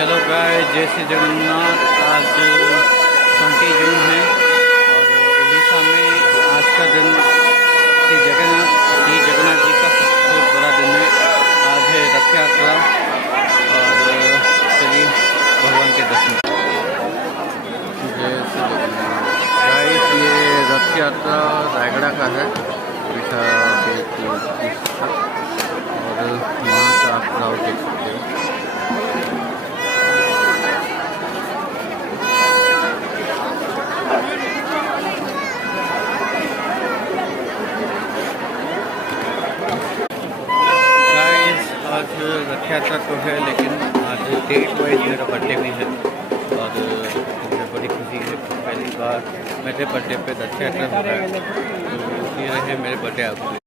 Hello guys, जय श्री जगन्नाथ। आज 20 जून है और उड़ीसा में आज का दिन श्री जगन्नाथ जी का सबसे बड़ा दिन है। आज है रथ यात्रा और चलिए भगवान के दर्शन। जय श्री जगन्नाथ गाइस, ये रथ यात्रा रायगढ़ का है उड़ीसा के और वहाँ का आप क्राउड देख सकते हो। आज रथ यात्रा तो है, लेकिन आज डेट वाइज मेरा बर्थडे भी है और मुझे बड़ी खुशी है। पहली बार मेरे बर्थडे पे रथ यात्रा हो रहा है, तो ये है मेरे बर्थडे आपको।